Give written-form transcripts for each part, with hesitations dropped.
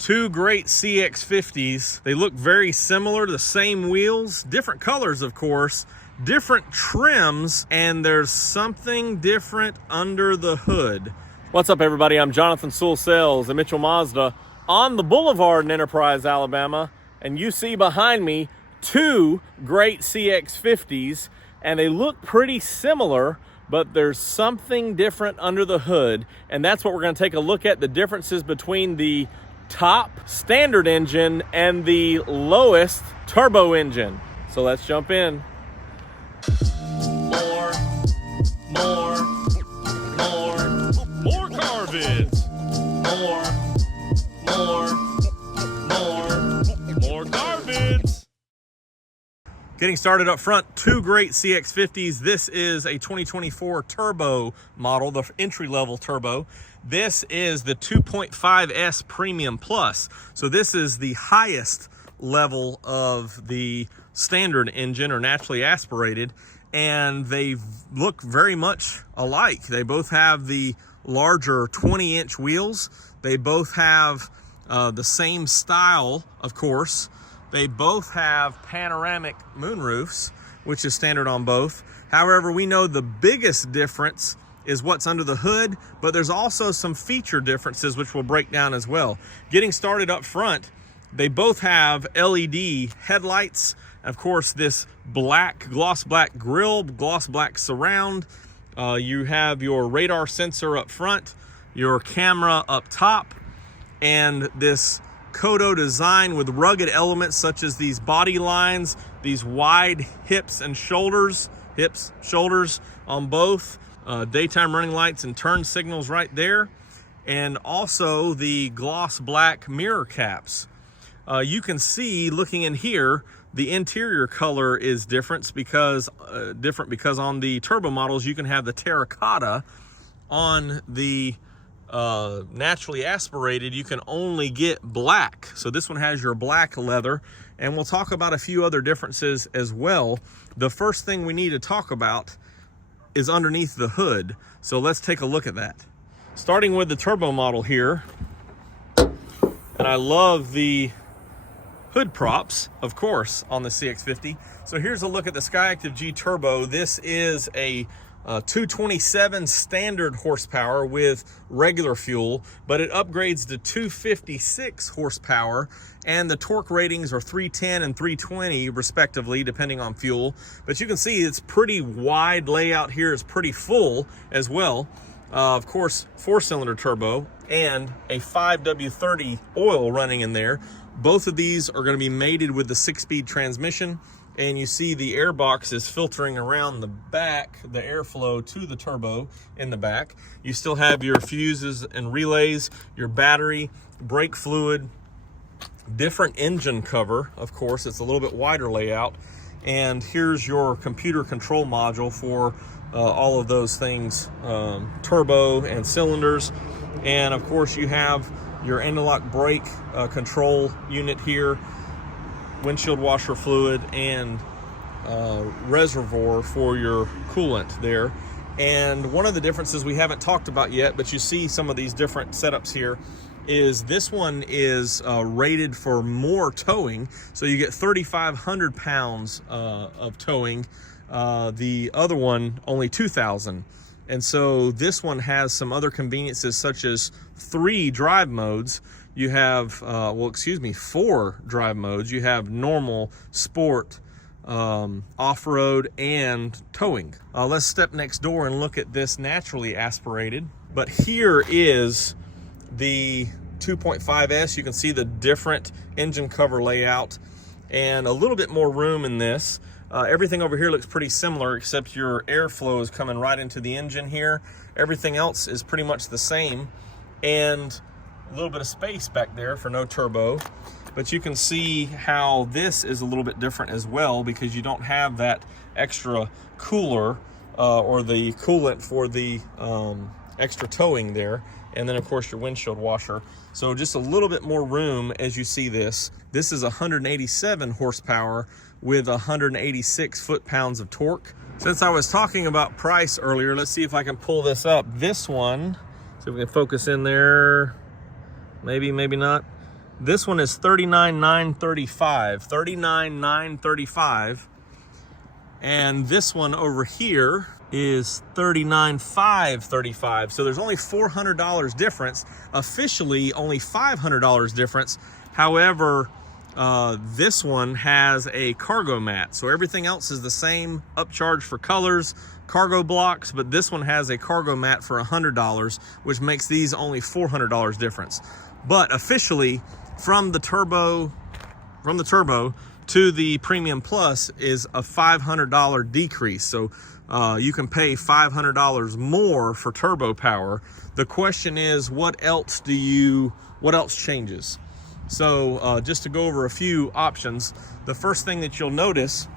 Two great CX-50s. They look very similar, the same wheels, different colors, of course, different trims, and there's something different under the hood. What's up, everybody? I'm Jonathan Sewell Sales at Mitchell Mazda on the Boulevard in Enterprise, Alabama, and you see behind me two great CX-50s, and they look pretty similar, but there's something different under the hood, and that's what we're going to take a look at, the differences between the top standard engine and the lowest turbo engine. So let's jump in. More car vids. More car vids. Getting started up front, two great CX-50s. This is a 2024 turbo model, the entry-level turbo. This is the 2.5S Premium Plus. So this is the highest level of the standard engine, or naturally aspirated, and they look very much alike. They both have the larger 20-inch wheels. They both have the same style, of course. They both have panoramic moonroofs, which is standard on both. However, we know the biggest difference is what's under the hood, but there's also some feature differences which we'll break down as well. Getting started up front, they both have LED headlights. Of course, this gloss black grille, gloss black surround. You have your radar sensor up front, your camera up top, and this Kodo design with rugged elements such as these body lines, these wide hips and shoulders on both, daytime running lights and turn signals right there, and also the gloss black mirror caps. You can see, looking in here, the interior color is different because on the turbo models you can have the terracotta. On the naturally aspirated, you can only get black. So this one has your black leather, and we'll talk about a few other differences as well. The first thing we need to talk about is underneath the hood. So let's take a look at that. Starting with the turbo model here, and I love the hood props, of course, on the CX-50. So here's a look at the SkyActiv G Turbo. This is a 227 standard horsepower with regular fuel, but it upgrades to 256 horsepower, and the torque ratings are 310 and 320 respectively, depending on fuel. But you can see it's pretty wide layout here, is pretty full as well. Of course, 4-cylinder turbo and a 5W30 oil running in there. Both of these are going to be mated with the 6-speed transmission, and you see the air box is filtering around the back, the airflow to the turbo in the back. You still have your fuses and relays, your battery, brake fluid, different engine cover, of course. It's a little bit wider layout, and here's your computer control module for all of those things, turbo and cylinders. And of course you have your anti-lock brake control unit here, windshield washer fluid, and reservoir for your coolant there. And one of the differences we haven't talked about yet, but you see some of these different setups here, is this one is rated for more towing. So you get 3,500 pounds of towing. The other one only 2,000. And so this one has some other conveniences, such as 3 drive modes. You have, 4 drive modes. You have normal, sport, off-road, and towing. Let's step next door and look at this naturally aspirated. But here is the 2.5S. You can see the different engine cover layout and a little bit more room in this. Everything over here looks pretty similar, except your airflow is coming right into the engine here. Everything else is pretty much the same, and a little bit of space back there for no turbo. But you can see how this is a little bit different as well, because you don't have that extra cooler or the coolant for the extra towing there. And then of course your windshield washer. So just a little bit more room as you see this. This is 187 horsepower with 186 foot-pounds of torque. Since I was talking about price earlier, let's see if I can pull this up. This one, see if we can focus in there. Maybe, maybe not. This one is $39,935. $39,935. And this one over here is $39,535. So there's only $400 difference. Officially, only $500 difference. However, this one has a cargo mat. So everything else is the same, upcharge for colors, cargo blocks, but this one has a cargo mat for $100, which makes these only $400 difference. But officially, from the turbo to the Premium Plus is a $500 decrease. So you can pay $500 more for turbo power. The question is, what else changes? So just to go over a few options, the first thing that you'll notice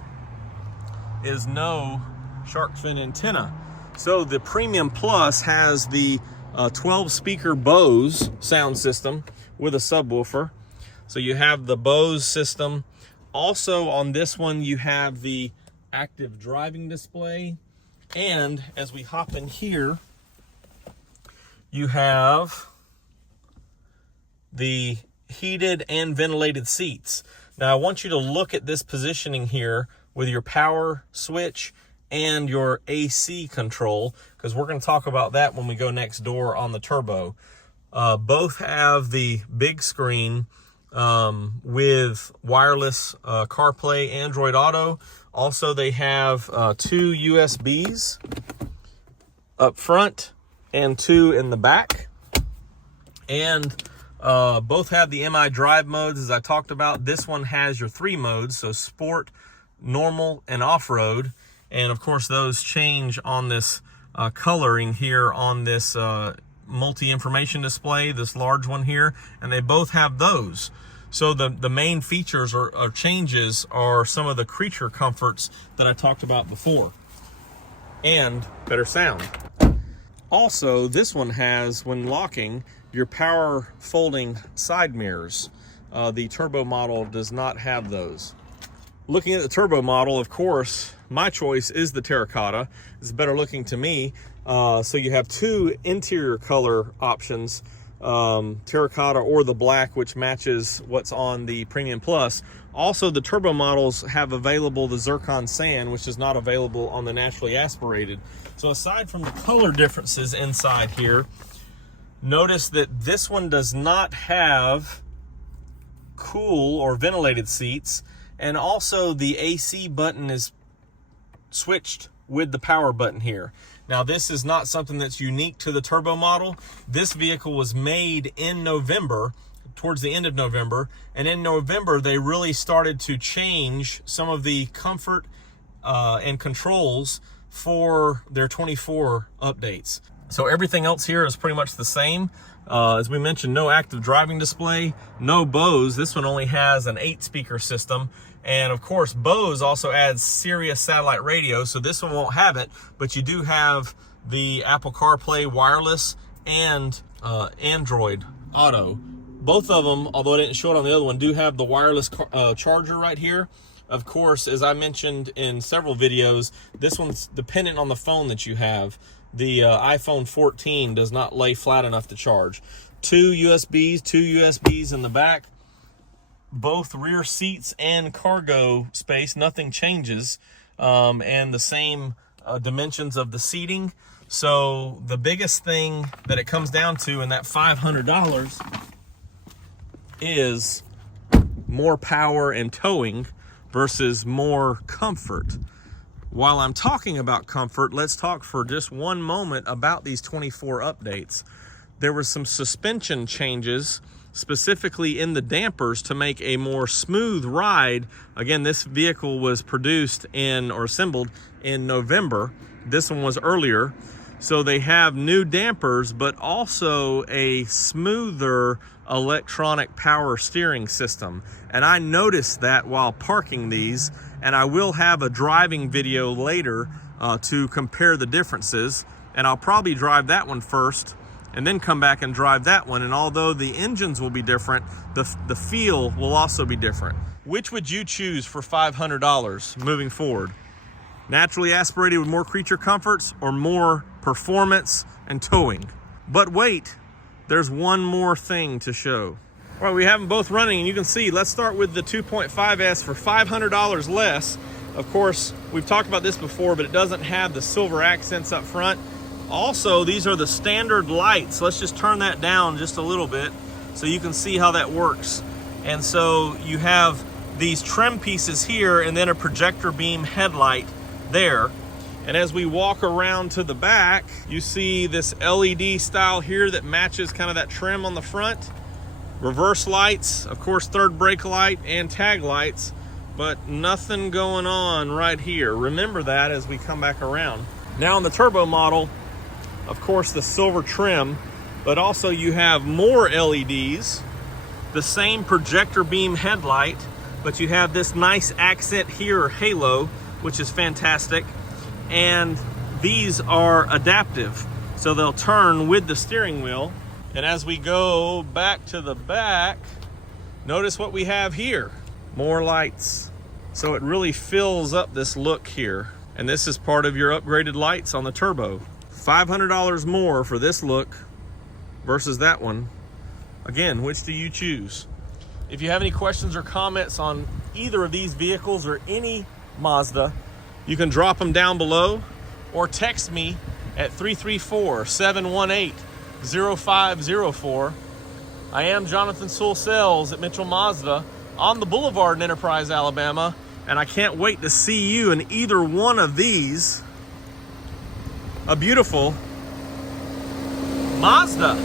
is no shark fin antenna. So the Premium Plus has the 12 speaker Bose sound system with a subwoofer. So you have the Bose system. Also on this one, you have the active driving display. And as we hop in here, you have the heated and ventilated seats. Now I want you to look at this positioning here with your power switch and your AC control, because we're going to talk about that when we go next door on the Turbo. Both have the big screen with wireless CarPlay, Android Auto. Also, they have 2 USBs up front and 2 in the back. And both have the MI drive modes, as I talked about. This one has your 3 modes, so sport, normal, and off-road. And of course, those change on this coloring here on this multi-information display, this large one here, and they both have those. So the main features or changes are some of the creature comforts that I talked about before, and better sound. Also, this one has, when locking, your power folding side mirrors. The Turbo model does not have those. Looking at the Turbo model, of course, my choice is the terracotta. It's better looking to me. So you have 2 interior color options, terracotta or the black, which matches what's on the Premium Plus. Also, the Turbo models have available the zircon sand, which is not available on the naturally aspirated. So aside from the color differences inside here, notice that this one does not have cool or ventilated seats, and also the AC button is switched with the power button here. Now, this is not something that's unique to the Turbo model. This vehicle was made in November, towards the end of November, and in November they really started to change some of the comfort and controls for their 24 updates. So everything else here is pretty much the same. As we mentioned, no active driving display, no Bose. This one only has an 8-speaker system. And of course, Bose also adds Sirius satellite radio, so this one won't have it, but you do have the Apple CarPlay wireless and Android Auto. Both of them, although I didn't show it on the other one, do have the wireless charger right here. Of course, as I mentioned in several videos, this one's dependent on the phone that you have. The iPhone 14 does not lay flat enough to charge. 2 USBs in the back. Both rear seats and cargo space, nothing changes. And the same dimensions of the seating. So the biggest thing that it comes down to in that $500 is more power and towing versus more comfort. While I'm talking about comfort, let's talk for just one moment about these 24 updates. There were some suspension changes, specifically in the dampers, to make a more smooth ride. Again, this vehicle was produced or assembled in November. This one was earlier. So they have new dampers, but also a smoother electronic power steering system. And I noticed that while parking these, and I will have a driving video later to compare the differences. And I'll probably drive that one first and then come back and drive that one. And although the engines will be different, the feel will also be different. Which would you choose for $500 moving forward? Naturally aspirated with more creature comforts, or more performance and towing? But wait, there's one more thing to show. All right, we have them both running, and you can see, let's start with the 2.5S for $500 less. Of course, we've talked about this before, but it doesn't have the silver accents up front. Also, these are the standard lights. Let's just turn that down just a little bit so you can see how that works. And so you have these trim pieces here and then a projector beam headlight there. And as we walk around to the back, you see this LED style here that matches kind of that trim on the front. Reverse lights, of course, third brake light and tag lights, but nothing going on right here. Remember that as we come back around. Now on the turbo model, of course, the silver trim, but also you have more LEDs, the same projector beam headlight, but you have this nice accent here, halo, which is fantastic. And these are adaptive, so they'll turn with the steering wheel. And as we go back to the back, notice what we have here, more lights. So it really fills up this look here. And this is part of your upgraded lights on the turbo. $500 more for this look versus that one. Again, which do you choose? If you have any questions or comments on either of these vehicles or any Mazda, you can drop them down below or text me at 334-718-0504. I am Jonathan Sewell Sales at Mitchell Mazda on the Boulevard in Enterprise, Alabama, and I can't wait to see you in either one of these. A beautiful Mazda.